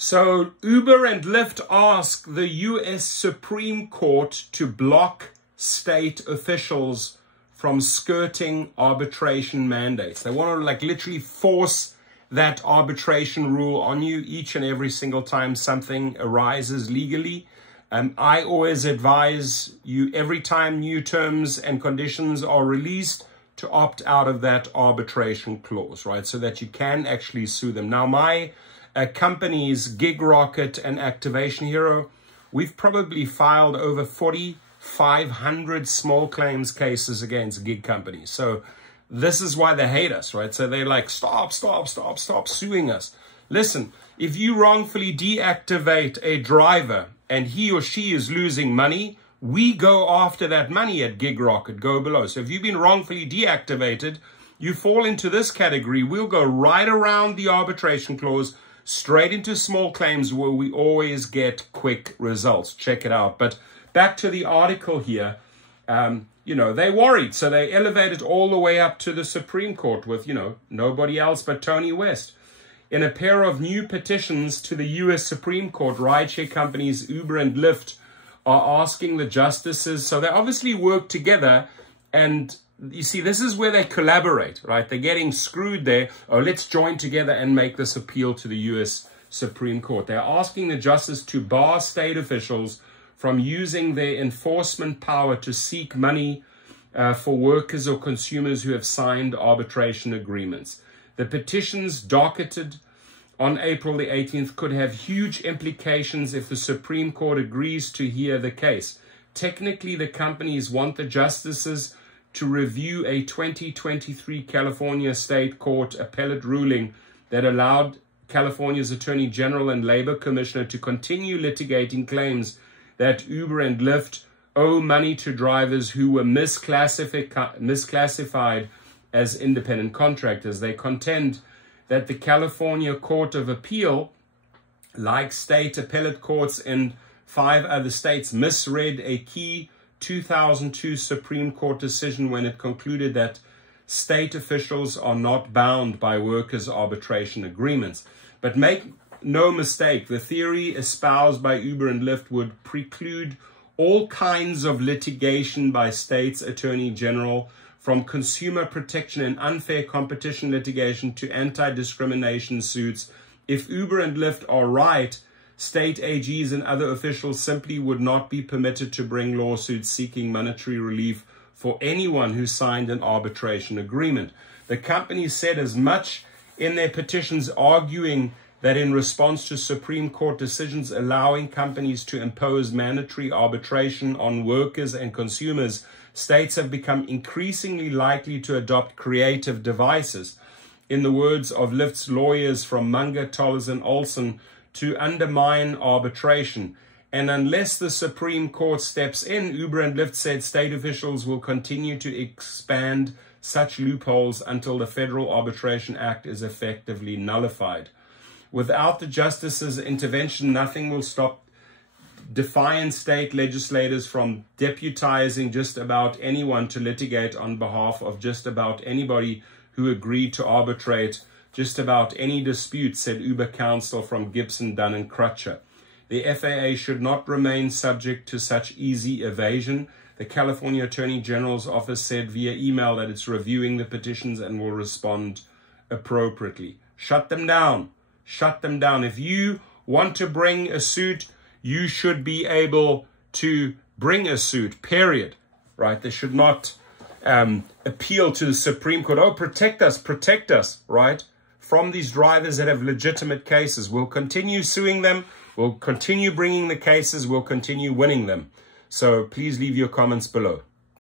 So Uber and Lyft ask the US Supreme Court to block state officials from skirting arbitration mandates. They want to like literally force that arbitration rule on you each and every single time something arises legally. I always advise you every time new terms and conditions are released to opt out of that arbitration clause, right? So that you can actually sue them. Now, my companies, Gig Rocket and Activation Hero, we've probably filed over 4,500 small claims cases against gig companies. So this is why they hate us, right? So they're like, stop suing us. Listen, if you wrongfully deactivate a driver and he or she is losing money, we go after that money at Gig Rocket, go below. So if you've been wrongfully deactivated, you fall into this category. We'll go right around the arbitration clause, straight into small claims where we always get quick results. Check it out. But back to the article here, you know, they worried. So they elevated all the way up to the Supreme Court with, you know, nobody else but Tony West. In a pair of new petitions to the US Supreme Court, rideshare companies Uber and Lyft are asking the justices. So they obviously work together, and you see, this is where they collaborate, right? They're getting screwed there. Oh, let's join together and make this appeal to the US Supreme Court. They're asking the justice to bar state officials from using their enforcement power to seek money for workers or consumers who have signed arbitration agreements. The petitions docketed on April the 18th could have huge implications if the Supreme Court agrees to hear the case. Technically, the companies want the justices to review a 2023 California State Court appellate ruling that allowed California's Attorney General and Labor Commissioner to continue litigating claims that Uber and Lyft owe money to drivers who were misclassified as independent contractors. They contend that the California Court of Appeal, like state appellate courts in 5 other states, misread a key 2002 Supreme Court decision when it concluded that state officials are not bound by workers' arbitration agreements. But make no mistake, the theory espoused by Uber and Lyft would preclude all kinds of litigation by states' attorney general, from consumer protection and unfair competition litigation to anti-discrimination suits. If Uber and Lyft are right, state AGs and other officials simply would not be permitted to bring lawsuits seeking monetary relief for anyone who signed an arbitration agreement. The companies said as much in their petitions, arguing that in response to Supreme Court decisions allowing companies to impose mandatory arbitration on workers and consumers, states have become increasingly likely to adopt creative devices, in the words of Lyft's lawyers from Munger, Tollers and Olson, to undermine arbitration. And unless the Supreme Court steps in, Uber and Lyft said state officials will continue to expand such loopholes until the Federal Arbitration Act is effectively nullified. Without the justice's intervention, nothing will stop defiant state legislators from deputizing just about anyone to litigate on behalf of just about anybody who agreed to arbitrate just about any dispute, said Uber counsel from Gibson, Dunn and Crutcher. The FAA should not remain subject to such easy evasion. The California Attorney General's office said via email that it's reviewing the petitions and will respond appropriately. Shut them down. Shut them down. If you want to bring a suit, you should be able to bring a suit, period. Right? They should not appeal to the Supreme Court. Oh, protect us, right? From these drivers that have legitimate cases. We'll continue suing them. We'll continue bringing the cases. We'll continue winning them. So please leave your comments below.